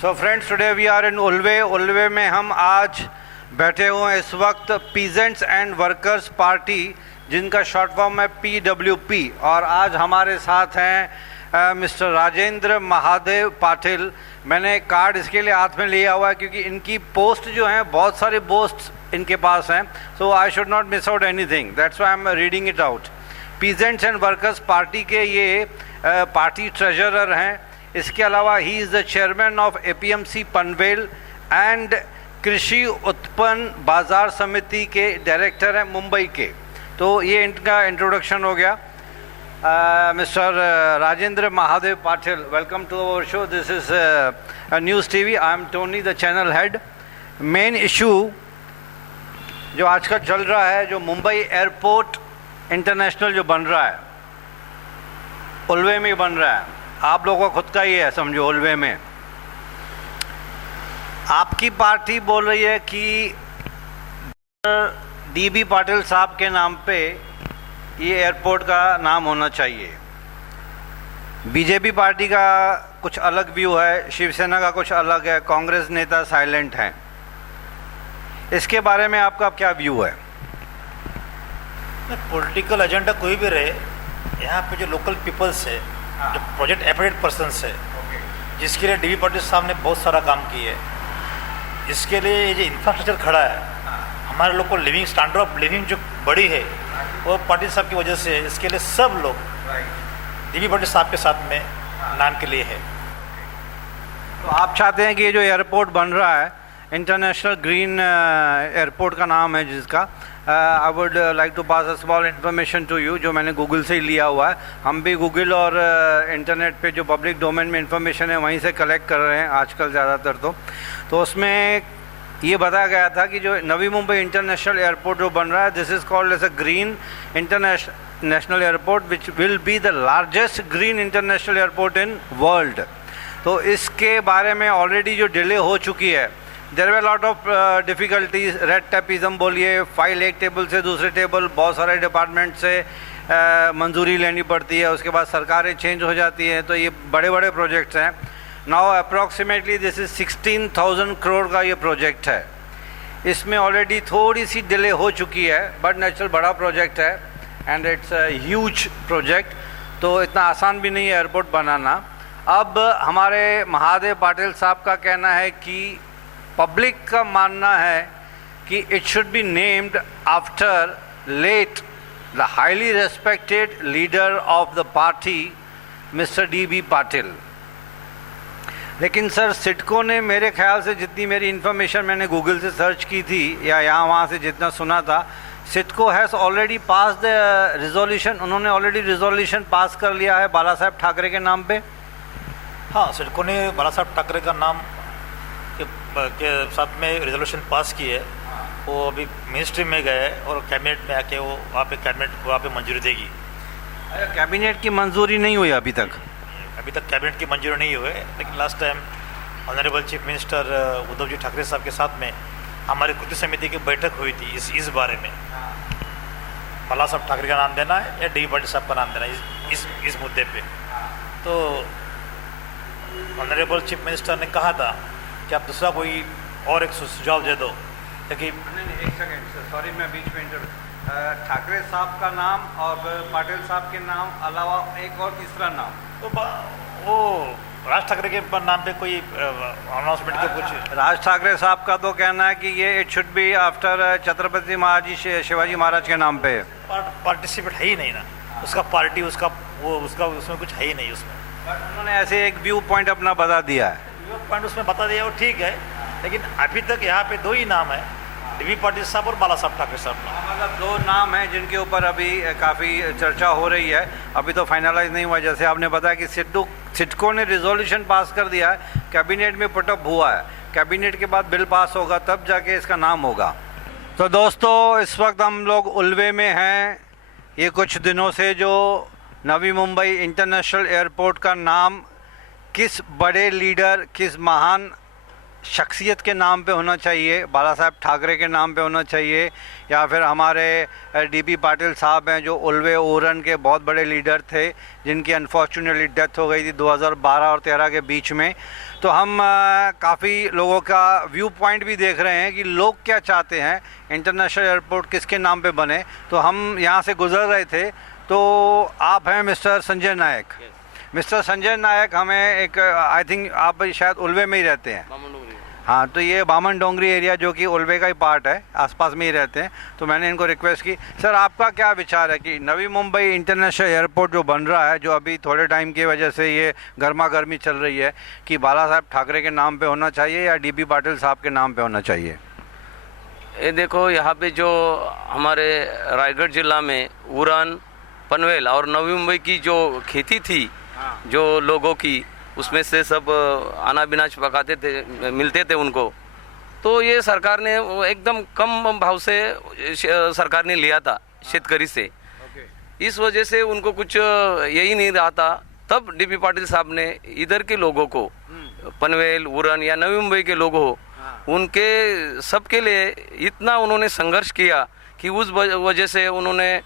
So friends, today we are in Ulwe. Ulwe में हम आज बैठे हुए हैं इस वक्त पीजेंट्स एंड वर्कर्स पार्टी, जिनका शॉर्ट फॉर्म है PWP। और आज हमारे साथ हैं मिस्टर राजेंद्र महादेव पाटिल। मैंने कार्ड इसके लिए हाथ में लिया हुआ है क्योंकि इनकी पोस्ट जो हैं, बहुत सारे पोस्ट इनके पास हैं, so I should not miss out anything, that's why I am reading it out. Peasants and workers party के ये पार्टी ट्रेजरर हैं। इसके अलावा he is the chairman of APMC Panvel and कृषि उत्पन्न बाजार समिति के डायरेक्टर हैं मुंबई के। तो ये इनका इंट्रोडक्शन हो गया। Mister Rajendra Mahadev Patil, welcome to our show. This is news TV। I am Tony, the channel head. Main issue जो आजकल चल रहा है, जो मुंबई एयरपोर्ट इंटरनेशनल जो बन रहा है, उल्वे में बन रहा है, आप लोगों का खुद का ही है समझो। उल्वे में आपकी पार्टी बोल रही है कि DB पाटिल साहब के नाम पे ये एयरपोर्ट का नाम होना चाहिए। BJP पार्टी का कुछ अलग व्यू है, शिवसेना का कुछ अलग है, कांग्रेस नेता साइलेंट हैं। इसके बारे में आपका क्या व्यू है? पॉलिटिकल एजेंडा कोई भी रहे, यहाँ पे जो लोकल पीपल्स है, जो प्रोजेक्ट एफिडेट पर्सन्स है, जिसके लिए DB पाटिल साहब ने बहुत सारा काम किया है, इसके लिए ये जो इंफ्रास्ट्रक्चर खड़ा है, हमारे लोग को लिविंग स्टैंडर्ड ऑफ लिविंग जो बड़ी है वो पाटिल साहब की वजह से। इसके लिए सब लोग DB पाटिल साहब के साथ में नाम के लिए है। तो आप चाहते हैं कि ये जो एयरपोर्ट बन रहा है, इंटरनेशनल ग्रीन एयरपोर्ट का नाम है जिसका, I would like to pass a small information to you, जो मैंने गूगल से ही लिया हुआ है। हम भी गूगल और इंटरनेट पे जो पब्लिक डोमेन में इंफॉर्मेशन है वहीं से कलेक्ट कर रहे हैं आजकल ज़्यादातर। तो उसमें ये बताया गया था कि जो नवी मुंबई इंटरनेशनल एयरपोर्ट जो बन रहा है, this is called as a green international airport which will be the largest green international airport in world. तो इसके बारे में ऑलरेडी जो डिले हो चुकी है, there were lot of difficulties, red tapism बोलिए, फाइल एक टेबल से दूसरे टेबल, बहुत सारे डिपार्टमेंट से मंजूरी लेनी पड़ती है, उसके बाद सरकारें चेंज हो जाती हैं। तो ये बड़े बड़े प्रोजेक्ट्स हैं। Now approximately this is 16,000 crore का ये प्रोजेक्ट है। इसमें ऑलरेडी थोड़ी सी डिले हो चुकी है, बट नेचुरल बड़ा प्रोजेक्ट है and it's a huge project. तो इतना आसान भी नहीं है एयरपोर्ट बनाना। अब हमारे महादेव पाटिल साहब का कहना है कि पब्लिक का मानना है कि it should be named after let the highly respected leader of the party mister DB Patil. लेकिन सर, सिडको ने मेरे ख्याल से, जितनी मेरी इन्फॉर्मेशन मैंने गूगल से सर्च की थी या यहाँ वहाँ से जितना सुना था, CIDCO has already pass the resolution. उन्होंने ऑलरेडी रिजोल्यूशन पास कर लिया है बाला साहब ठाकरे के नाम पे। हाँ, सिडको ने बाला साहब ठाकरे का नाम के साथ में रिजोल्यूशन पास की है। वो अभी मिनिस्ट्री में गए और कैबिनेट में आके वो वहाँ पे मंजूरी देगी। कैबिनेट की मंजूरी नहीं हुई अभी तक? अभी तक कैबिनेट की मंजूरी नहीं हुई है, लेकिन last time honourable chief minister Uddhav ji Thackeray sahab के साथ में हमारी कृषि समिति की बैठक हुई थी इस बारे में, बाला साहब ठाकरे का नाम देना है या DB पाटिल साहब का नाम देना है, इस मुद्दे पे। तो ऑनरेबल चीफ मिनिस्टर ने कहा था कि आप दूसरा कोई और एक सुझाव दे दो, क्योंकि एक सेकेंड सॉरी, मैं बीच में ठाकरे साहब का नाम और पाटिल साहब के नाम अलावा एक और तीसरा नाम, तो वो राज ठाकरे के नाम पे कोई अनाउंसमेंट का कुछ। राज ठाकरे साहब का तो कहना है कि ये it should be after Chhatrapati Maharaj Shivaji Maharaj के नाम पे। पार्टिसिपेट है ही नहीं ना, उसका पार्टी उसका उसमें कुछ है ही नहीं उसमें। उन्होंने ऐसे एक व्यू पॉइंट अपना बता दिया है। व्यू पॉइंट उसमें बता दिया वो ठीक है, लेकिन अभी तक यहाँ पे दो ही नाम है, DB पाटिल साहब और बाला साहब ठाकरे साहब। मतलब दो नाम हैं जिनके ऊपर अभी काफ़ी चर्चा हो रही है, अभी तो फाइनलाइज नहीं हुआ। जैसे आपने बताया कि सिडको ने रिजोल्यूशन पास कर दिया है, कैबिनेट में पुटअप हुआ है, कैबिनेट के बाद बिल पास होगा तब जाके इसका नाम होगा। तो दोस्तों, इस वक्त हम लोग उल्वे में हैं। ये कुछ दिनों से जो नवी मुंबई इंटरनेशनल एयरपोर्ट का नाम किस बड़े लीडर, किस महान शख्सियत के नाम पे होना चाहिए, बाला साहब ठाकरे के नाम पे होना चाहिए, या फिर हमारे डीबी पाटिल साहब हैं जो उल्वे ओरन के बहुत बड़े लीडर थे जिनकी अनफॉर्चुनेटली डेथ हो गई थी 2012 और 13 के बीच में। तो हम काफ़ी लोगों का व्यू पॉइंट भी देख रहे हैं कि लोग क्या चाहते हैं, इंटरनेशनल एयरपोर्ट किसके नाम पे बने। तो हम यहाँ से गुजर रहे थे तो आप हैं मिस्टर संजय नायक। मिस्टर संजय नायक, हमें एक आई थिंक आप शायद उल्वे में ही रहते हैं। हाँ, तो ये बामन डोंगरी एरिया जो कि उल्वे का ही पार्ट है, आसपास में ही रहते हैं। तो मैंने इनको रिक्वेस्ट की, सर आपका क्या विचार है कि नवी मुंबई इंटरनेशनल एयरपोर्ट जो बन रहा है, जो अभी थोड़े टाइम की वजह से ये गर्मा गर्मी चल रही है, कि बाला साहब ठाकरे के नाम पे होना चाहिए या डीबी पाटिल साहब के नाम पे होना चाहिए? ये देखो, यहाँ पे जो हमारे रायगढ़ जिला में उड़न, पनवेल और नवी मुंबई की जो खेती थी, जो लोगों की, उसमें से सब अनाज बिनाज पकाते थे, मिलते थे उनको। तो ये सरकार ने एकदम कम भाव से सरकार ने लिया था शेतकरी से। इस वजह से उनको कुछ यही नहीं रहा था। तब डीबी पाटिल साहब ने इधर के लोगों को, पनवेल, उड़न या नवी मुंबई के लोगों, उनके सबके लिए इतना उन्होंने संघर्ष किया कि उस वजह से उन्होंने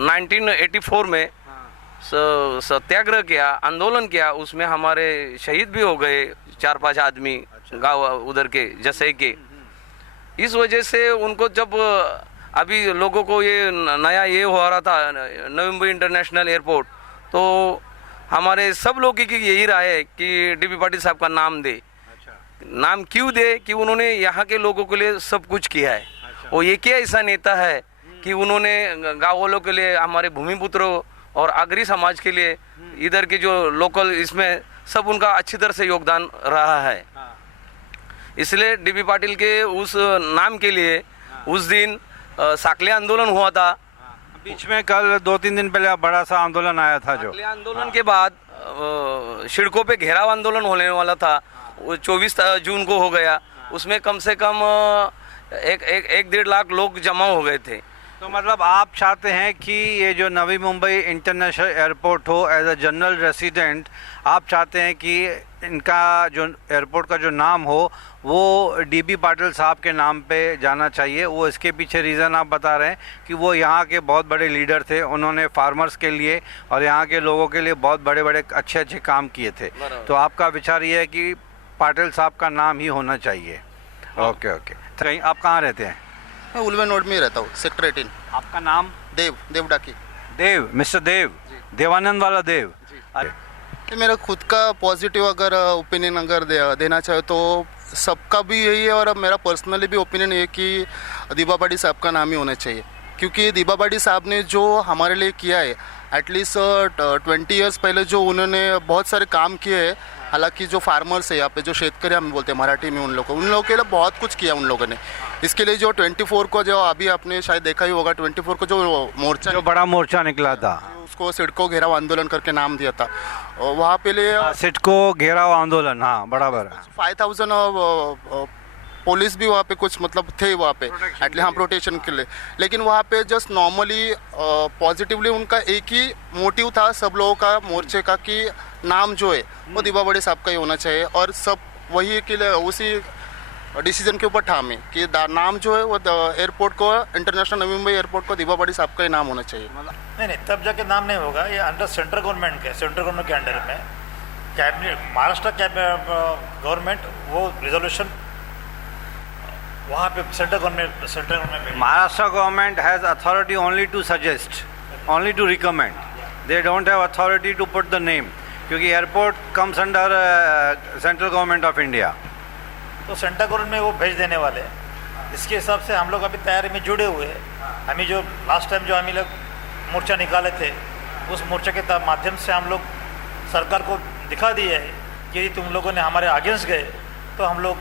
1984 में सत्याग्रह किया, आंदोलन किया। उसमें हमारे शहीद भी हो गए 4-5 आदमी गांव उधर के जसई के। इस वजह से उनको जब अभी लोगों को ये नया ये हो रहा था नवी मुंबई इंटरनेशनल एयरपोर्ट, तो हमारे सब लोगों की यही राय है कि डीबी पाटिल साहब का नाम दे। नाम क्यों दे कि उन्होंने यहाँ के लोगों के लिए सब कुछ किया है। वो ये क्या ऐसा नेता है कि उन्होंने गाँव वालों के लिए, हमारे भूमिपुत्रों और आगरी समाज के लिए, इधर के जो लोकल, इसमें सब उनका अच्छी तरह से योगदान रहा है। इसलिए डीबी पाटिल के उस नाम के लिए उस दिन साकले आंदोलन हुआ था। बीच में कल 2-3 दिन पहले बड़ा सा आंदोलन आया था। जो आंदोलन के बाद सड़कों पे घेराव आंदोलन होने वाला था, वो 24 जून को हो गया। उसमें कम से कम 1-1.5 लाख लोग जमा हो गए थे। तो मतलब आप चाहते हैं कि ये जो नवी मुंबई इंटरनेशनल एयरपोर्ट हो, एज अ जनरल रेसिडेंट आप चाहते हैं कि इनका जो एयरपोर्ट का जो नाम हो वो डीबी पाटिल साहब के नाम पे जाना चाहिए। वो इसके पीछे रीज़न आप बता रहे हैं कि वो यहाँ के बहुत बड़े लीडर थे, उन्होंने फार्मर्स के लिए और यहाँ के लोगों के लिए बहुत बड़े बड़े अच्छे अच्छे काम किए थे। तो आपका विचार ये है कि पाटिल साहब का नाम ही होना चाहिए। Okay okay. तो आप कहाँ रहते हैं? मैं उल्वे नोड में ही रहता हूँ, सेक्टर 18। आपका नाम? देव डाकी। देव, मिस्टर देव, देवानंद वाला देव। ये मेरा खुद का पॉजिटिव अगर ओपिनियन अगर देना चाहे तो सबका भी यही है, और अब मेरा पर्सनली भी ओपिनियन ये कि दीबा पाटिल साहब का नाम ही होना चाहिए। क्योंकि दीबा पाटिल साहब ने जो हमारे लिए किया है, एटलीस्ट 20 ईयर्स पहले जो उन्होंने बहुत सारे काम किए हैं। हालांकि जो फार्मर्स है यहाँ पे, जो शेतकरी हम बोलते हैं मराठी में, उन लोगों के लिए बहुत कुछ किया उन लोगों ने। इसके लिए जो 24 को, जो अभी आपने शायद देखा ही होगा, 24 को जो मोर्चा, जो बड़ा मोर्चा निकला था, उसको सिडको घेराव आंदोलन करके नाम दिया था। और वहाँ पे लिए सिडको घेराव आंदोलन, हाँ बराबर। 5000 पुलिस भी वहाँ पे कुछ मतलब थे वहाँ पे एटलीस्ट, हाँ, प्रोटेक्शन के लिए। लेकिन वहाँ पे जस्ट नॉर्मली पॉजिटिवली उनका एक ही मोटिव था सब लोगों का, मोर्चे का, कि नाम जो है वो दीबा पाटिल साहब का ही होना चाहिए। और सब वही के लिए उसी डिसीजन के ऊपर ठामे कि नाम जो है वो एयरपोर्ट को, इंटरनेशनल नवी मुंबई एयरपोर्ट को दीबा पाटिल साहब का ही नाम होना चाहिए। नहीं, तब जाके नाम नहीं होगा। ये अंडर सेंट्रल गवर्नमेंट के, सेंट्रल गवर्नमेंट के अंडर में कैबिनेट, महाराष्ट्र गवर्नमेंट वो रिजोल्यूशन वहाँ पे central government, Maharashtra government has authority only to suggest, only to recommend, they don't have authority to put the name, क्योंकि airport comes under central government of India. तो central government में वो भेज देने वाले हैं। इसके हिसाब से हम लोग अभी तैयारी में जुड़े हुए हैं। हमें जो लास्ट टाइम जो हम लोग मोर्चा निकाले थे, उस मोर्चे के माध्यम से हम लोग सरकार को दिखा दिए है कि यदि तुम लोगों ने हमारे अगेंस्ट गए तो हम लोग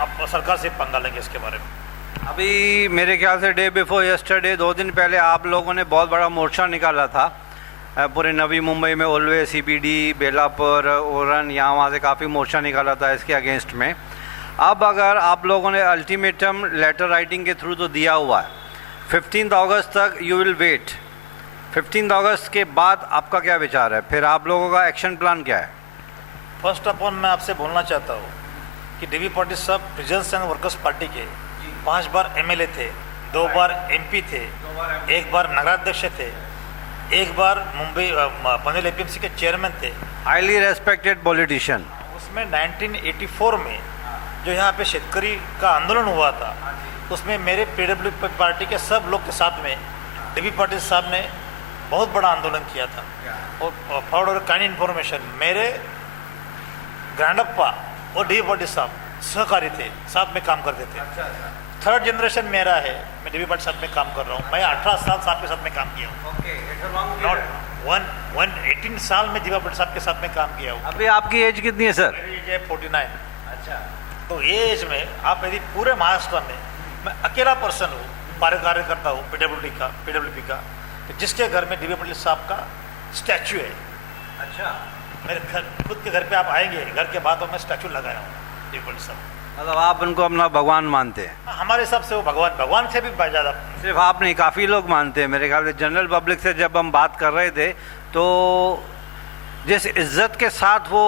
अब सरकार से पंगा लेंगे इसके बारे में। अभी मेरे ख्याल से डे बिफोर यस्टरडे, 2 दिन पहले आप लोगों ने बहुत बड़ा मोर्चा निकाला था पूरे नवी मुंबई में, ओल्वे, CPD, बेलापुर, ओरन, यहाँ वहाँ से काफ़ी मोर्चा निकाला था इसके अगेंस्ट में। अब अगर आप लोगों ने अल्टीमेटम लेटर राइटिंग के थ्रू तो दिया हुआ है, 15 अगस्त तक यू विल वेट, 15 अगस्त के बाद आपका क्या विचार है? फिर आप लोगों का एक्शन प्लान क्या है? फर्स्ट ऑफ ऑल मैं आपसे बोलना चाहता हूँ कि डीबी पाटिल साहब प्रेजेंस एंड वर्कर्स पार्टी के 5 बार एमएलए थे, 2 बार एमपी थे, 1 बार नगराध्यक्ष थे, 1 बार मुंबई पनवेल एपीएमसी के चेयरमैन थे। Highly respected politician. उसमें 1984 में जो यहाँ पे शेतकरी का आंदोलन हुआ था, उसमें मेरे पीडब्ल्यू पार्टी के सब लोग के साथ में डीबी पाटिल साहब ने बहुत बड़ा आंदोलन किया था। और फॉर काइंड इन्फॉर्मेशन, मेरे ग्रैंडप्पा और डीबी पाटिल साहब सहकारी थे, साथ में काम करते थे। थर्ड जनरेशन मेरा है, मैं डीबी पाटिल साहब में काम कर रहा हूँ। मैं 18 साल साहब के साथ में काम किया हूँ। नॉट 18 साल में डीबी पाटिल साहब के साथ में काम किया हूँ। अभी आपकी एज कितनी है सर? मेरी एज है 49। अच्छा, तो ये एज में आप यदि पूरे महाराष्ट्र में मैं अकेला पर्सन हूँ, कार्यकर्ता हूँ पीडब्ल्यूपी का, जिसके घर में डीबी पाटिल साहब का स्टैचू है। अच्छा, मेरे घर खुद के घर पे आप आएंगे, घर के बाद मैं स्टैचू लगाया हूँ डीबी पाटिल साहब। मतलब आप उनको अपना भगवान मानते हैं? हमारे हिसाब से वो भगवान से भी ज़्यादा। सिर्फ आप नहीं, काफ़ी लोग मानते हैं मेरे ख्याल से। जनरल पब्लिक से जब हम बात कर रहे थे तो जिस इज्जत के साथ वो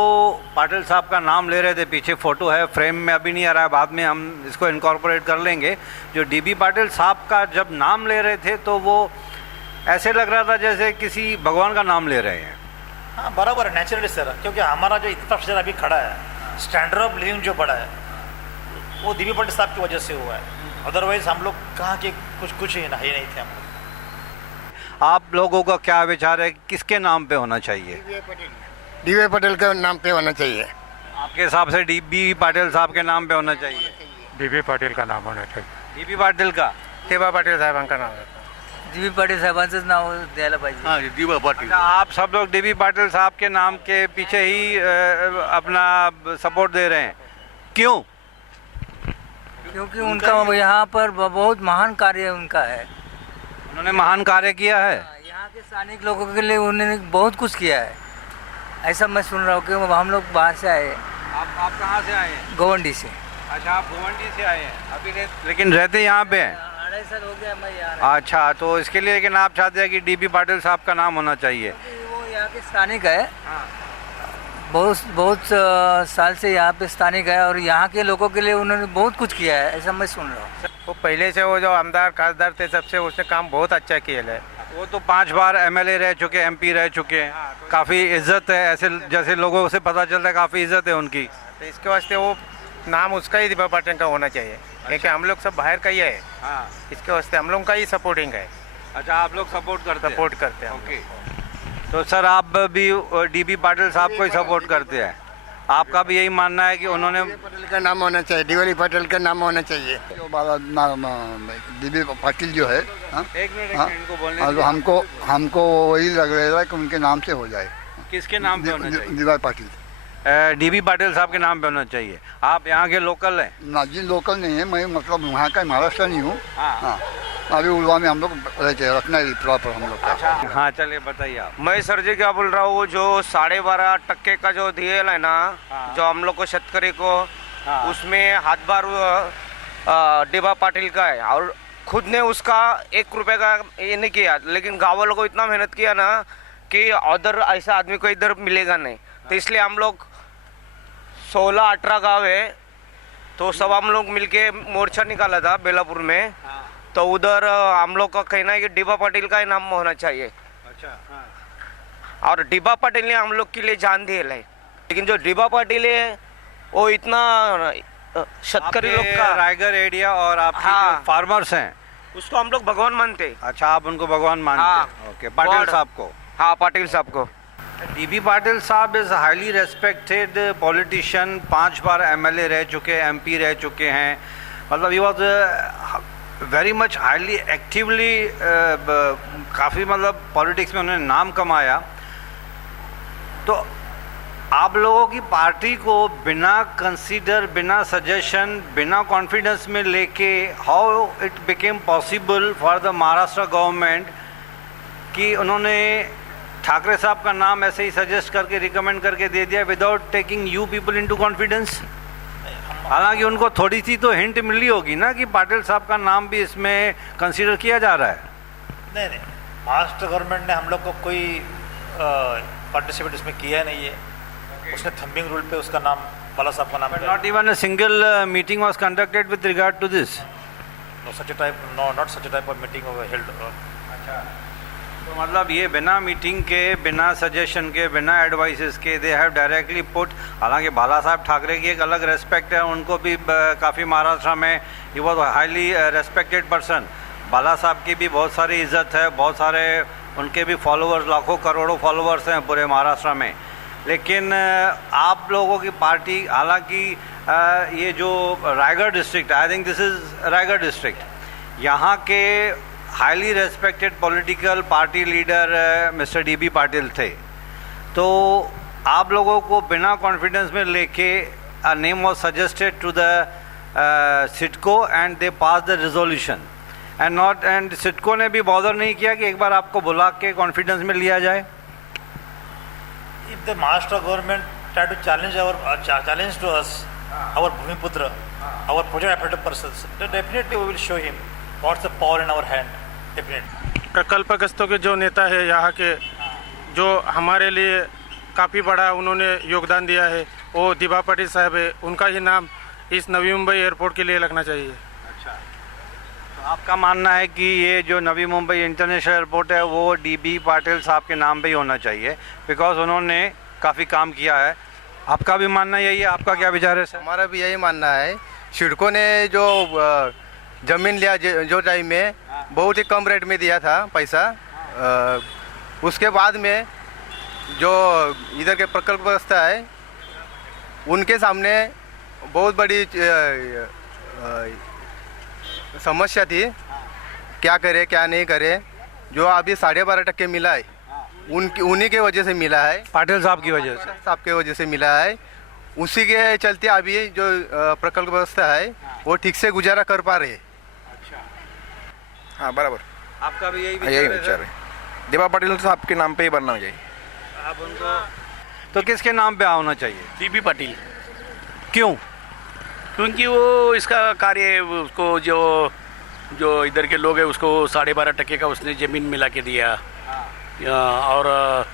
पाटिल साहब का नाम ले रहे थे, पीछे फ़ोटो है, फ्रेम में अभी नहीं आ रहा है, बाद में हम इसको इनकॉर्पोरेट कर लेंगे। जो डीबी पाटिल साहब का जब नाम ले रहे थे तो वो ऐसे लग रहा था जैसे किसी भगवान का नाम ले रहे हैं। हाँ, बराबर है, नेचुरली सर, क्योंकि हमारा जो इंफ्रास्ट्रक्चर अभी खड़ा है, स्टैंडर्ड ऑफ लिविंग जो बड़ा है, वो डीबी पाटिल साहब की वजह से हुआ है। अदरवाइज हम लोग कहाँ के कुछ ही नहीं थे हम लोग। आप लोगों का क्या विचार है, किसके नाम पे होना चाहिए? डीबी पाटिल के नाम पे होना चाहिए। आपके हिसाब से डीबी पाटिल साहब के नाम पे होना चाहिए? डीबी पाटिल का नाम होना चाहिए। डीबी पाटिल का? दिबा पाटील साहेबांका नाव आहे. डीबी पाटील साहेबांचंच नाव द्यायला पाहिजे. हाँ डीबी पाटिल। अच्छा, आप सब लोग डीबी पाटिल साहब के नाम के पीछे ही अपना सपोर्ट दे रहे हैं, क्यों? क्योंकि उनका यहाँ पर बहुत महान कार्य उनका है. उन्होंने महान कार्य किया है. यहाँ के स्थानिक लोगों के लिए उन्होंने बहुत कुछ किया है. ऐसा मैं सुन रहा हूँ कि हम लोग बाहर से आए. आप कहाँ से आए हैं? गोवंडी से. अच्छा, आप गोवंडी से आए हैं अभी, लेकिन रहते यहाँ पे हैं? 2.5 साल हो गया मैं यहाँ. अच्छा, तो इसके लिए लेकिन आप चाहते हैं कि डीबी पाटिल साहब का नाम होना चाहिए? वो यहाँ के स्थानिक है. बहुत साल से यहाँ पे स्थानिक है और यहाँ के लोगों के लिए उन्होंने बहुत कुछ किया है, ऐसा मैं सुन रहा हूँ. वो पहले से वो जो आमदार खासदार थे सबसे उसने काम बहुत अच्छा किया है. वो तो 5 बार एमएलए रह चुके, एमपी रह चुके हैं, काफ़ी इज्जत है, ऐसे जैसे लोगों से पता चलता है काफ़ी इज्जत है उनकी. तो इसके वास्ते वो नाम उसका ही दिबा पाटिल का होना चाहिए. क्योंकि हम लोग सब बाहर का ही है. हाँ. इसके वास्ते हम लोग का ही सपोर्टिंग है. अच्छा, आप लोग सपोर्ट करते हैं? ओके. तो सर आप भी डीबी पाटिल साहब को ही सपोर्ट करते हैं? आपका भी यही मानना है कि उन्होंने पाटिल का नाम होना चाहिए, डीबी पाटिल का नाम होना चाहिए. जो नाम डीबी पाटिल जो है, एक मिनट इनको बोलने हमको वही लग रहा है कि उनके नाम से हो जाए. किसके नाम पे होना चाहिए? डीबी पाटिल. डीबी पाटिल साहब के नाम पे होना चाहिए. आप यहाँ के लोकल हैं? ना जी, लोकल नहीं है, मैं मतलब वहाँ का महाराष्ट्र नहीं हूँ. हाँ. अभी उलवा में हम लोग रहते हैं, रखना है प्रॉपर हम लोग का. अच्छा, हाँ, चलिए बताइए आप. मैं सर जी क्या बोल रहा हूँ, जो 12.5% का जो दिए है ना, जो हम लोग को शेतकरी को, उसमें हाथभार डीबा पाटिल का है. और खुद ने उसका 1 रुपये का ये नहीं किया, लेकिन गाँव वालों को इतना मेहनत किया ना कि उधर ऐसा आदमी को इधर मिलेगा नहीं. तो इसलिए हम लोग 16-18 गाँव है, तो सब हम लोग मिलके मोर्चा निकाला था बेलापुर में. तो उधर हम लोग का कहना है कि डीबा पाटिल का ही नाम होना चाहिए. अच्छा. और डीबा पाटिल ने हम लोग के लिए जान दिए है. लेकिन जो डीबा पाटिल है वो इतना शेतकरी लोग का रायगढ़ एरिया और आपके जो फार्मर्स हैं उसको हम लोग भगवान मानते हैं. अच्छा, आप उनको भगवान मानते हैं. ओके. पाटिल साहब को? हाँ, पाटिल साहब को. डीबी पाटिल साहब is highly respected politician. 5 bar MLA रह चुके, एमपी रह चुके हैं. मतलब he was very much highly actively, काफ़ी मतलब पॉलिटिक्स में उन्होंने नाम कमाया. तो आप लोगों की पार्टी को बिना कंसीडर, बिना सजेशन, बिना कॉन्फिडेंस में लेके how it became possible for the Maharashtra government कि उन्होंने ठाकरे साहब का नाम ऐसे ही सजेस्ट करके, रिकमेंड करके दे दिया without taking you people into confidence? हालांकि उनको थोड़ी सी तो हिंट मिली होगी ना कि पाटिल साहब का नाम भी इसमें कंसीडर किया जा रहा है. नहीं, महाराष्ट्र गवर्नमेंट ने हम लोग को कोई पार्टिसिपेट इसमें किया नहीं है. उसने थंबिंग रूल पे उसका नाम बाला साहब का नाम But not even a single meeting was conducted with regard to this. not such a type of meeting was held. तो मतलब ये बिना मीटिंग के, बिना सजेशन के, बिना एडवाइसेस के दे हैव डायरेक्टली पुट, हालांकि बाला साहब ठाकरे की एक अलग रेस्पेक्ट है, उनको भी काफ़ी महाराष्ट्र में ही was highly respected person, Bala Saheb की भी बहुत सारी इज्जत है, बहुत सारे उनके भी फॉलोअर्स, लाखों करोड़ों फॉलोअर्स हैं पूरे महाराष्ट्र में। लेकिन आप लोगों की पार्टी, हालांकि ये जो Raigad district, I think this is Raigad district, यहाँ के highly respected political party leader mister DB Patil थे, तो आप लोगों को बिना कॉन्फिडेंस में लेके a name was suggested to the CIDCO and they pass the resolution and CIDCO ने भी बॉदर नहीं किया कि एक बार आपको बुला के कॉन्फिडेंस में लिया जाए। If the Maharashtra government try to challenge to us, our Bhumiputra, our project operative persons, then definitely we will show him what's the power in our hand. Definitely. कल्पकस्तों के जो नेता है यहाँ के, जो हमारे लिए काफ़ी बड़ा उन्होंने योगदान दिया है, वो दिबा पाटिल साहब है, उनका ही नाम इस नवी मुंबई एयरपोर्ट के लिए लगना चाहिए। अच्छा, तो आपका मानना है कि ये जो नवी मुंबई इंटरनेशनल एयरपोर्ट है वो डीबी पाटिल साहब के नाम पे ही होना चाहिए, बिकॉज उन्होंने काफ़ी काम किया है। आपका भी मानना यही है? आपका क्या विचार है सर? हमारा भी यही मानना है। सिडको ने जो ज़मीन लिया जो टाइम में बहुत ही कम रेट में दिया था पैसा, उसके बाद में जो इधर के प्रकल्पग्रस्त है उनके सामने बहुत बड़ी समस्या थी, क्या करे क्या नहीं करे। जो अभी 12.5% मिला है उन्हीं के वजह से मिला है, पाटिल साहब की वजह से, साहब के वजह से मिला है। उसी के चलते अभी जो प्रकल्प व्यवस्था है वो ठीक से गुजारा कर पा रहे। हाँ बराबर, आपका भी यही विचार है। दिबा पाटिल साहब के नाम पे ही बनना चाहिए। आप उनको तो किसके नाम पे होना चाहिए? डीबी पाटिल। क्यों? क्योंकि वो इसका कार्य, उसको जो इधर के लोग हैं उसको 12.5% का उसने ज़मीन मिला के दिया, और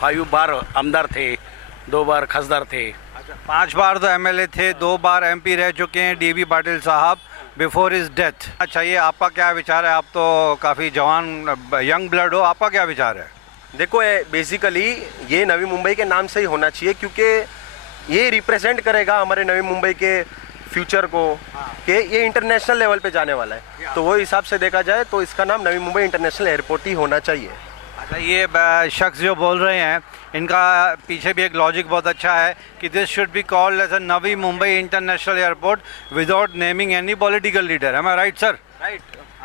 5 बार आमदार थे, 2 बार खासदार थे। अच्छा, 5 बार तो एमएलए थे, 2 बार एमपी रह चुके हैं डीबी पाटिल साहब बिफोर हिज डेथ। अच्छा, ये आपका क्या विचार है? आप तो काफ़ी जवान यंग ब्लड हो, आपका क्या विचार है? देखो, बेसिकली ये नवी मुंबई के नाम से ही होना चाहिए, क्योंकि ये रिप्रेजेंट करेगा हमारे नवी मुंबई के फ्यूचर को, कि ये इंटरनेशनल लेवल पे जाने वाला है। तो वो हिसाब से देखा जाए तो इसका नाम नवी मुंबई इंटरनेशनल एयरपोर्ट ही होना चाहिए। अच्छा, ये शख्स जो बोल रहे हैं इनका पीछे भी एक लॉजिक बहुत अच्छा है कि this should be called as a Navi Mumbai international airport without naming any political leader. Am I right sir? Right.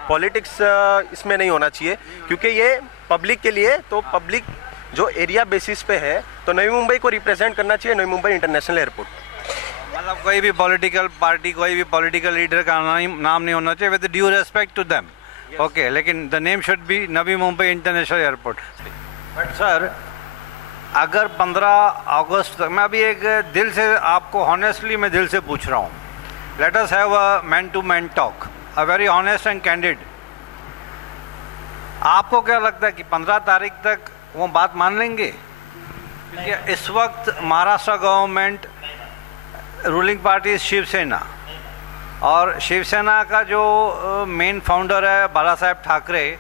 Politics इसमें नहीं होना चाहिए, क्योंकि ये पब्लिक के लिए, तो पब्लिक जो एरिया बेसिस पे है, तो नवी मुंबई को रिप्रेजेंट करना चाहिए नवी मुंबई इंटरनेशनल एयरपोर्ट। मतलब कोई भी पॉलिटिकल पार्टी, कोई भी पॉलिटिकल लीडर का नाम नहीं होना चाहिए, with due respect to them. Okay, लेकिन the name should be Navi Mumbai international airport. But sir, अगर 15 अगस्त तक, मैं अभी एक दिल से आपको हॉनेस्टली मैं दिल से पूछ रहा हूँ, let us have a man to man talk, a very honest and candid. आपको क्या लगता है कि 15 तारीख तक वो बात मान लेंगे? क्योंकि इस वक्त Maharashtra government ruling party Shivsena, और शिवसेना का जो मेन फाउंडर है बाला साहेब ठाकरे,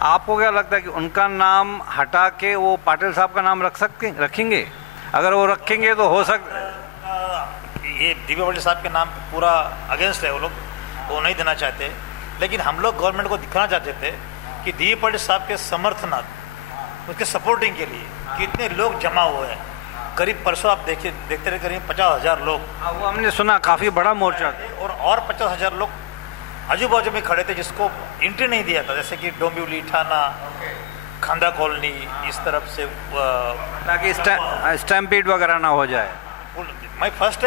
आपको क्या लगता है कि उनका नाम हटा के वो पाटिल साहब का नाम रखेंगे? अगर वो रखेंगे तो हो सकता, ये डीबी पाटिल साहब के नाम पे पूरा अगेंस्ट है, वो लोग वो नहीं देना चाहते। लेकिन हम लोग गवर्नमेंट को दिखाना चाहते थे कि डीबी पाटिल साहब के समर्थनार्थ, उसके सपोर्टिंग के लिए कितने लोग जमा हुए हैं। करीब परसों आप देखते रहे, करीब 50,000 लोग, वो हमने सुना काफ़ी बड़ा मोर्चा था, और 50,000 लोग आजू बाजू में खड़े थे जिसको एंट्री नहीं दिया था, जैसे कि डोंबिवली, ठाना, खांदा कॉलोनी, इस तरफ से, ताकि स्टैम्पीड वगैरह ना हो जाए। मैं फर्स्ट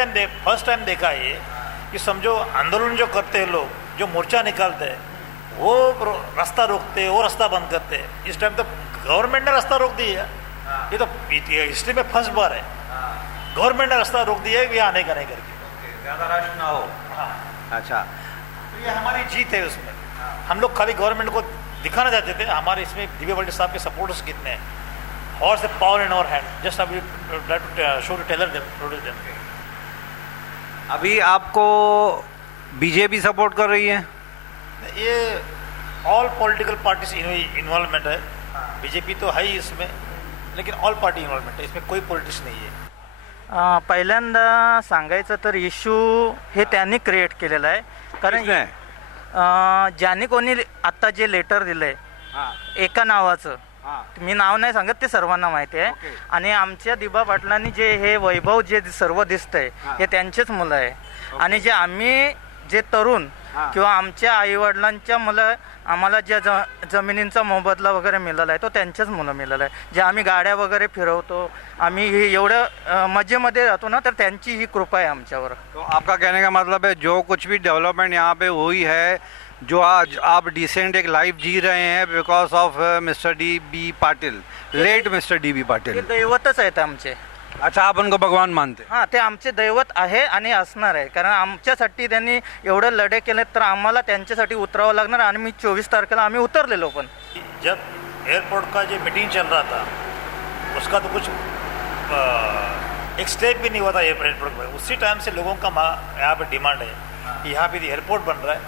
टाइम देखा ये कि समझो आंदोलन जो करते हैं लोग, जो मोर्चा निकालते हैं, वो रास्ता रोकते, वो रास्ता बंद करते। इस टाइम तो गवर्नमेंट ने रास्ता रोक दिया। ये तो हिस्ट्री में फर्स्ट बार है गवर्नमेंट ने रास्ता रोक दिया है कि आने का नहीं करके, ज़्यादा रश ना हो। अच्छा, तो ये हमारी जीत है। उसमें हम लोग खाली गवर्नमेंट को दिखाना चाहते थे हमारे इसमें डीबी पाटिल साहब के सपोर्टर्स कितने हैं। Or the power in our hand. Just I will try to show to tailor them, produce them. अभी आपको बीजेपी सपोर्ट कर रही है? ये ऑल पॉलिटिकल पार्टीज इन्वॉल्वमेंट है. बीजेपी तो है ही इसमें, लेकिन ऑल पार्टी इन्वॉल्वमेंट है, इसमें कोई पॉलिटिक्स नहीं है. पहिल्यांदा सांगायचं तर इश्यू हे त्यांनी क्रिएट केलेला आहे. कारण ज्यांनी कोणी आत्ता जे लेटर दिलं आहे एका नावाचं, मी नाव नाही सांगत, ते सर्वांना माहिती आहे. आणि आमच्या दिबा पाटलांनी जे हे वैभव जे सर्व दिसतंय हे त्यांचेच मुलं आहे. आणि जे आम्ही जे तरुण किंवा आमच्या आईवडिलांच्या मुलं आम्हाला ज्या जमिनींचा मोबदला वगैरे मिळाला आहे तो त्यांच्याच मुलं मिळाला आहे. जे आम्ही गाड्या वगैरे फिरवतो, आम्ही ही एवढं मजेमध्ये राहतो ना, तर त्यांची ही कृपा आहे आमच्यावर. तो आपका कहने का मतलब है जो कुछ भी डेवलपमेंट यहाँ पे हुई है, जो आज आप डिसेंट एक लाइफ जी रहे हैं because of mister DB. Patil, late mister DB. Patil. दैवतच आहेत आमचे. अच्छा, आप उनको भगवान मानते? हां, ते आमचे दैवत आहे आणि असणार आहे. कारण आमच्यासाठी त्यांनी एवढे लढे केले, तर आम्हाला त्यांच्यासाठी उतरावं लागणार. आणि मी 24 तारखेला आम्ही उतरलेलो. पण जब एयरपोर्ट का जो मीटिंग चल रहा था उसका तो कुछ एक स्टेप भी नहीं हुआ था एयरपोर्ट पर. उसी टाइम से लोगों का यहाँ पे डिमांड है कि यहाँ पे एयरपोर्ट बन रहा है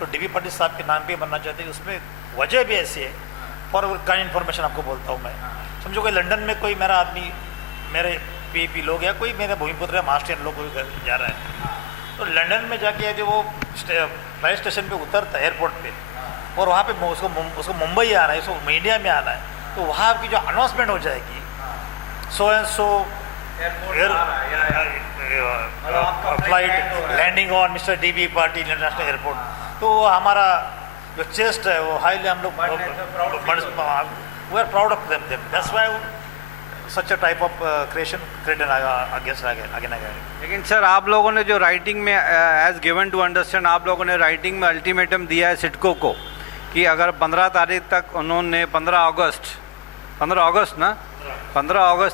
तो डी.बी. पाटिल साहब के नाम पे बनना चाहते हैं. उसमें वजह भी ऐसी है. फॉर काइंड इन्फॉर्मेशन आपको बोलता हूँ मैं. समझो कोई लंदन में कोई मेरा आदमी, मेरे पी लोग या कोई मेरे भूमिपुत्र या महाराष्ट्र लोग कोई जा रहा है, तो लंदन में जाके यदि वो फ्लाइट स्टेशन पे उतरता है एयरपोर्ट पे, और वहाँ पे उसको मुंबई आना है, उसको इंडिया में आना है, तो वहाँ की जो अनाउंसमेंट हो जाएगी so and so flight landing on mister DB. Patil international airport, तो हमारा जो चेस्ट है वो हाईली हम लोग we are proud of them. That's why such a type of creation against again. लेकिन सर, आप लोगों ने जो राइटिंग में एज गिवन टू अंडरस्टैंड, आप लोगों ने राइटिंग में अल्टीमेटम दिया है सिडको को कि अगर 15 तारीख तक उन्होंने 15 अगस्त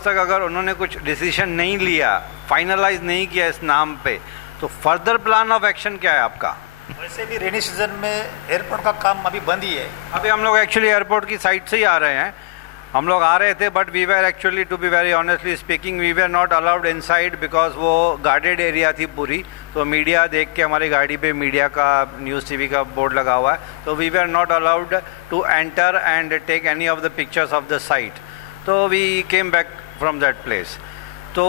तक अगर उन्होंने कुछ डिसीजन नहीं लिया, फाइनलाइज नहीं किया इस नाम पे, तो फर्दर प्लान ऑफ एक्शन क्या है आपका? वैसे भी रेनी सीजन में एयरपोर्ट का काम अभी बंद ही है. अभी हम लोग एक्चुअली एयरपोर्ट की साइड से ही आ रहे हैं. हम लोग आ रहे थे, but we were actually, to be very honestly speaking, we were not allowed inside because वो गार्डेड एरिया थी पूरी. तो मीडिया देख के, हमारी गाड़ी पे मीडिया का, न्यूज़ टीवी का बोर्ड लगा हुआ है, तो we were not allowed to enter and take any of the pictures of the site. तो we came back from that place. तो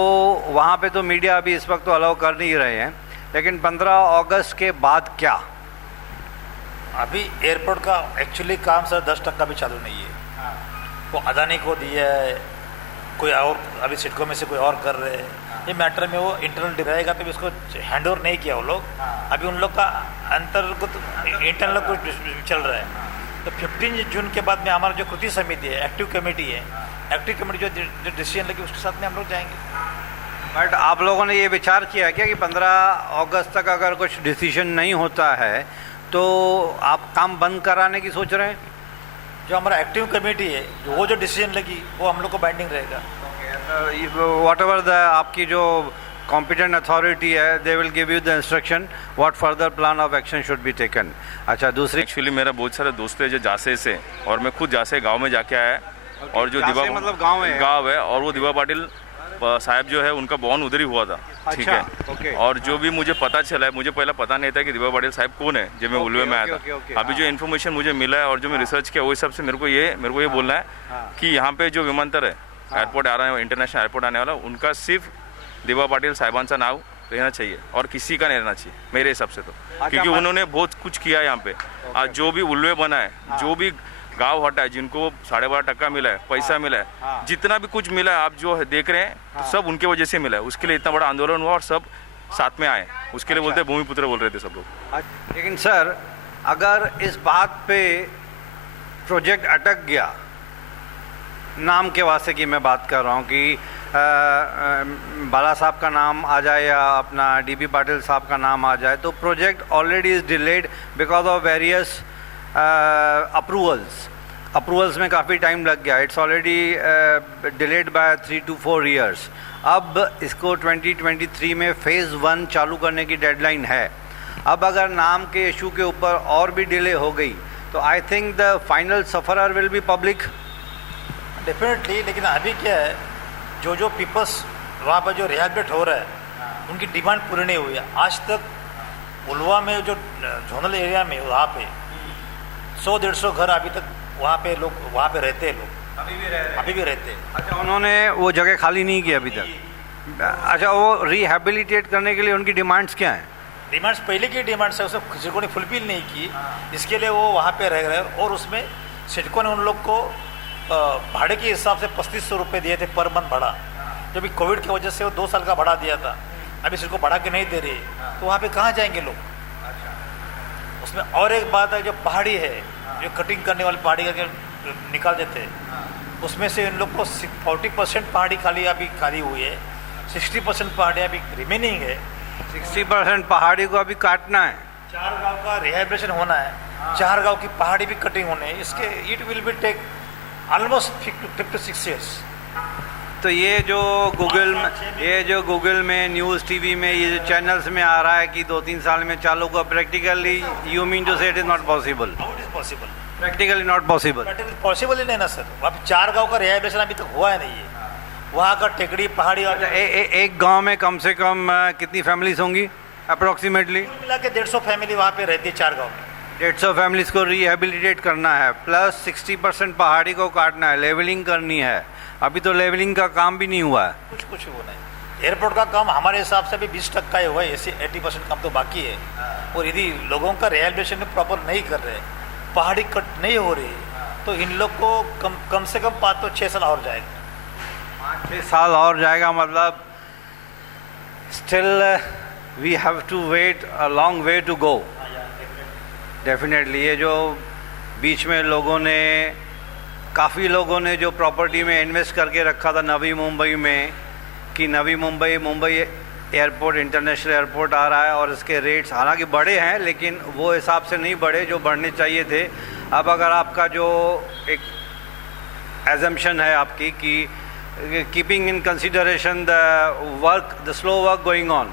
वहाँ पे तो मीडिया अभी इस वक्त तो अलाउ कर नहीं रहे हैं. लेकिन 15 अगस्त के बाद क्या? अभी एयरपोर्ट का एक्चुअली काम सर 10% भी चालू नहीं है. वो अदानी को दिया है, कोई और अभी सिडको में से कोई और कर रहे हैं. ये मैटर में वो इंटरनल रहेगा तो इसको हैंड ओवर नहीं किया वो लोग. अभी उन लोग का अंतर्गत इंटरनल कुछ चल रहा है. तो 15 जून के बाद में हमारा जो कृति समिति है, एक्टिव कमेटी है, एक्टिव कमेटी जो डिसीजन लगी उसके साथ में हम लोग जाएंगे. बट आप लोगों ने ये विचार किया क्या कि 15 अगस्त तक अगर कुछ डिसीजन नहीं होता है तो आप काम बंद कराने की सोच रहे हैं? जो हमारा एक्टिव कमेटी है, वो जो डिसीजन लगी वो हम लोग को बाइंडिंग रहेगा. वॉट एवर द आपकी जो कॉम्पिटेंट अथॉरिटी है, they will give you the instruction what further plan of action should be taken. अच्छा, दूसरी, एक्चुअली मेरा बहुत सारे दोस्त है जो जासे से, और मैं खुद जासे गांव में जाके आया. और जो दिबा मतलब गांव है, और वो दिबा पाटिल साहब जो है उनका बॉर्न उधर ही हुआ था. ठीक है. ओके. और जो भी मुझे पता चला है, मुझे पहला पता नहीं था कि दिबा पाटिल साहब कौन है जब मैं उल्वे में आया था. अभी जो इन्फॉर्मेशन मुझे मिला है और जो मैं रिसर्च किया वो हिसाब से मेरे को ये बोलना है कि यहाँ पे जो विमानतल है, एयरपोर्ट आ रहा है, इंटरनेशनल एयरपोर्ट आने वाला, उनका सिर्फ दिबा पाटिल साहिबांचा नाव रहना चाहिए और किसी का नहीं रहना चाहिए मेरे हिसाब से. तो क्योंकि उन्होंने बहुत कुछ किया है यहाँ पे. आज जो भी उल्वे बना है, जो भी गांव हटा है, जिनको 12.5% मिला है, पैसा मिला है, जितना भी कुछ मिला है आप जो देख रहे हैं, तो सब उनके वजह से मिला है. उसके लिए इतना बड़ा आंदोलन हुआ और सब साथ में आए. उसके लिए बोलते भूमिपुत्र बोल रहे थे सब लोग. लेकिन सर, अगर इस बात पे प्रोजेक्ट अटक गया, नाम के वास्ते की मैं बात कर रहा हूँ कि बाला साहब का नाम आ जाए या अपना डी.बी. पाटिल साहब का नाम आ जाए, तो project already is delayed because of various approvals में काफ़ी टाइम लग गया. It's already delayed by 3 to 4 years. अब इसको 2023 में फेज़ 1 चालू करने की डेडलाइन है. अब अगर नाम के इशू के ऊपर और भी डिले हो गई तो I think the final sufferer will be public. Definitely, लेकिन अभी क्या है, जो पीपल्स वहाँ पर जो रिहैबिलिटेट हो रहा है उनकी डिमांड पूरी नहीं हुई है आज तक। उलवा में जो जोनल एरिया में वहाँ पे 100-150 घर अभी तक वहाँ पे लोग वहाँ पे रहते हैं, लोग अभी भी रहते हैं। अच्छा, उन्होंने वो जगह खाली नहीं की अभी तक? अच्छा, वो रिहेबिलिटेट करने के लिए उनकी डिमांड्स क्या हैं? डिमांड्स पहले की डिमांड्स है, उसे सिडको ने फुलफिल नहीं की, इसके लिए वो वहाँ पे रह रहे। और उसमें सिडको ने उन लोग को भाड़े के हिसाब से 3500 रुपये दिए थे पर मंथ भाड़ा, जो भी कोविड की वजह से वो 2 साल का बढ़ा दिया था। अभी सिडको बढ़ा के नहीं दे रही है, तो वहाँ पे कहाँ जाएंगे लोग? उसमें और एक बात है, जो पहाड़ी है, जो कटिंग करने वाली पहाड़ी करके निकाल देते हैं, उसमें से इन लोग को 40% पहाड़ी अभी खाली हुई है, 60% पहाड़ी अभी रिमेनिंग है। 60% पहाड़ी को अभी काटना है। 4 गांव का रिहेबिलिटेशन होना है, 4 गांव की पहाड़ी भी कटिंग होने है। इसके it will be take almost 56 years. तो ये जो गूगल में न्यूज़ टीवी में ये जो चैनल्स में आ रहा है कि 2-3 साल में चालू का, practically you mean to say it is not possible? How it is possible? Practically not possible. Possible ही नहीं ना सर। वहाँ पे 4 गांव का रिहेबिलिटेशन अभी तक हुआ है नहीं है। वहाँ का टेकड़ी पहाड़ी और एक गांव में कम से कम कितनी फैमिलीज होंगी अप्रोक्सीमेटली? मिला के 150 फैमिली वहाँ पे रहती है 4 गांव में। 150 फैमिलीज को रिहेबिलिटेट करना है, प्लस 60% पहाड़ी को काटना है, लेवलिंग करनी है। अभी तो लेवलिंग का काम भी नहीं हुआ है। कुछ वो नहीं। एयरपोर्ट का काम हमारे हिसाब से भी 20% ही हुआ है, ऐसे 80% काम तो बाकी है। और यदि लोगों का रिहेबिलिटेशन प्रॉपर नहीं कर रहे, पहाड़ी कट नहीं हो रही, तो इन लोग को कम से कम 5 तो 6 साल और जाएगा। 5-6 साल और जाएगा, मतलब still we have to wait a long way to go. Definitely ये जो बीच में काफ़ी लोगों ने जो प्रॉपर्टी में इन्वेस्ट करके रखा था नवी मुंबई में, कि Navi Mumbai airport international airport आ रहा है और इसके रेट्स हालांकि बढ़े हैं, लेकिन वो हिसाब से नहीं बढ़े जो बढ़ने चाहिए थे। अब अगर आपका जो एक एजम्पशन है आपकी कि keeping in consideration the slow work going on,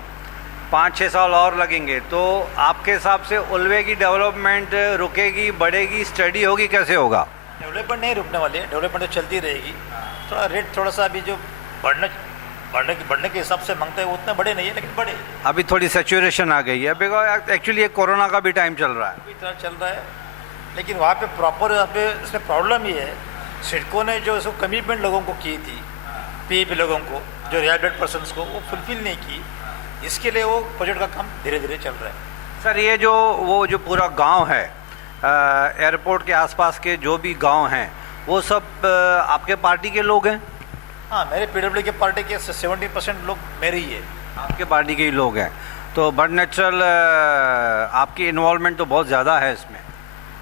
5-6 साल और लगेंगे, तो आपके हिसाब से उल्वे की डेवलपमेंट रुकेगी, बढ़ेगी, स्टडी होगी, कैसे होगा? डेवलपमेंट नहीं रुकने वाली है, डेवलपमेंट तो चलती रहेगी। थोड़ा रेट थोड़ा सा अभी जो बढ़ने के हिसाब से मांगते हैं उतने बड़े नहीं है, लेकिन बड़े अभी थोड़ी सैचुरेशन आ गई है, बिकॉज एक्चुअली ये कोरोना का भी टाइम चल रहा है। अभी तरह चल रहा है, लेकिन वहाँ पे प्रॉपर इसमें प्रॉब्लम ये है, सिडको ने जो इसको कमिटमेंट लोगों को की थी, पीएपी लोगों को, जो रिहैबिलिटेट पर्सन्स को, वो फुलफिल नहीं की। इसके लिए वो प्रोजेक्ट का काम धीरे धीरे चल रहा है। सर, ये जो पूरा गांव है, एयरपोर्ट के आसपास के जो भी गांव हैं, वो सब आपके पार्टी के लोग हैं? हाँ, मेरे पीडब्ल्यू के पार्टी के 70% लोग मेरे ही है। आपके पार्टी के ही लोग हैं, तो बट नेचुरल आपकी इन्वॉल्वमेंट तो बहुत ज़्यादा है इसमें।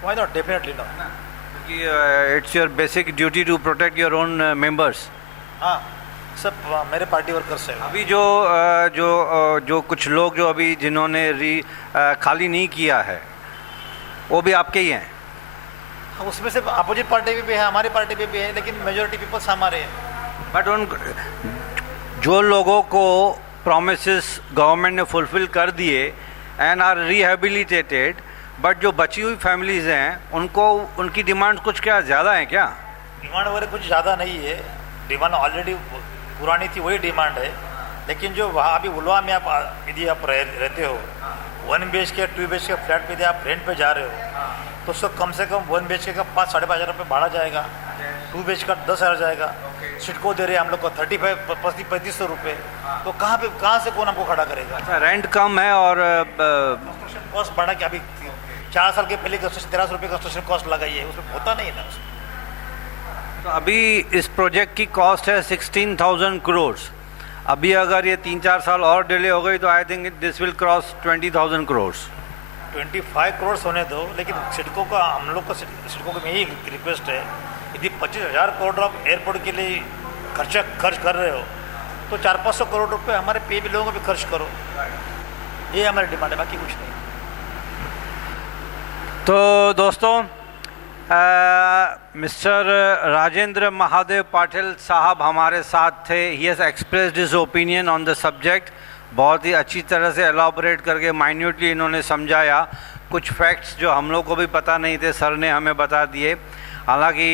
Why not? डेफिनेटली नॉट, क्योंकि it's your basic duty to protect your own members. हाँ, सब मेरे पार्टी वर्कर्स हैं। अभी जो कुछ लोग जो अभी जिन्होंने खाली नहीं किया है, वो भी आपके ही हैं? उसमें से अपोजिट पार्टी भी है, हमारी पार्टी भी है, लेकिन मेजोरिटी पीपल्स हमारे हैं। बट उन जो लोगों को प्रॉमिसेस गवर्नमेंट ने फुलफिल कर दिए एंड आर रिहेबिलिटेटेड, बट जो बची हुई फैमिलीज हैं उनको उनकी डिमांड कुछ क्या ज़्यादा है क्या? डिमांड वगैरह कुछ ज़्यादा नहीं है, डिमांड ऑलरेडी पुरानी थी वही डिमांड है। लेकिन जो वहाँ अभी उलवा में यदि आप रहते हो, 1 BHK 2 BHK फ्लैट पे यदि आप रेंट पे जा रहे हो, तो उसको कम से कम 1 BHK का 5-5.5 हज़ार रुपये भाड़ा जाएगा, 2 BHK का 10,000 जाएगा। सिडको दे रहे हैं हम लोग को 3500 रुपये, तो कहाँ से कौन हमको खड़ा करेगा? अच्छा, रेंट कम है और कंस्ट्रक्शन कॉस्ट बढ़ा के अभी 4 साल के पहले 1300 रुपये कंस्ट्रक्शन कॉस्ट लगाई है, उसमें होता नहीं है ना। तो अभी इस प्रोजेक्ट की कॉस्ट है 16,000 करोड़। अभी अगर ये 3-4 साल और डिले हो गई तो आई think this will cross 20,000 crore. 25 crore होने दो, लेकिन सिडको का हम लोग का सिडको को यही रिक्वेस्ट है, यदि 25,000 करोड़ आप एयरपोर्ट के लिए खर्च कर रहे हो, तो 400-500 करोड़ रुपए हमारे पीएपी लोगों को भी खर्च करो। ये हमारी डिमांड है, बाकी कुछ नहीं। तो दोस्तों, मिस्टर राजेंद्र महादेव पाटिल साहब हमारे साथ थे। He has expressed his opinion on the subject. बहुत ही अच्छी तरह से एलाबोरेट करके माइन्यूटली इन्होंने समझाया। कुछ फैक्ट्स जो हम लोग को भी पता नहीं थे, सर ने हमें बता दिए। हालांकि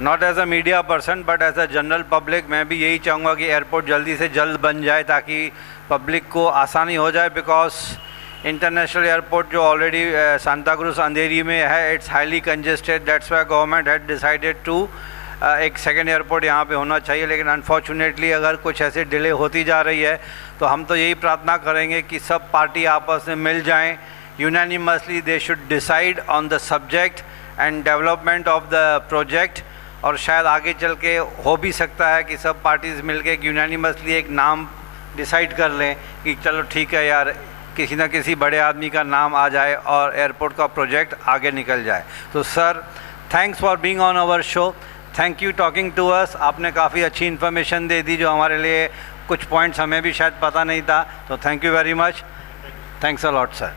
not as a media person but as a general public मैं भी यही चाहूँगा कि एयरपोर्ट जल्दी से जल्द बन जाए ताकि पब्लिक को आसानी हो जाए, बिकॉज इंटरनेशनल एयरपोर्ट जो ऑलरेडी सांता क्रूज अंधेरी में है, it's highly congested, that's why government had decided to एक सेकेंड एयरपोर्ट यहाँ पे होना चाहिए। लेकिन अनफॉर्चुनेटली अगर कुछ ऐसे डिले होती जा रही है तो हम तो यही प्रार्थना करेंगे कि सब पार्टी आपस में मिल जाएं, unanimously they should decide on the subject and development of the project. और शायद आगे चल के हो भी सकता है कि सब पार्टीज़ मिलके यूनानिमसली एक नाम डिसाइड कर लें कि चलो ठीक है यार, किसी न किसी बड़े आदमी का नाम आ जाए और एयरपोर्ट का प्रोजेक्ट आगे निकल जाए। तो sir, thanks for being on our show, thank you talking to us. आपने काफ़ी अच्छी इन्फॉर्मेशन दे दी जो हमारे लिए कुछ पॉइंट्स हमें भी शायद पता नहीं था, तो thank you very much, thanks a lot sir.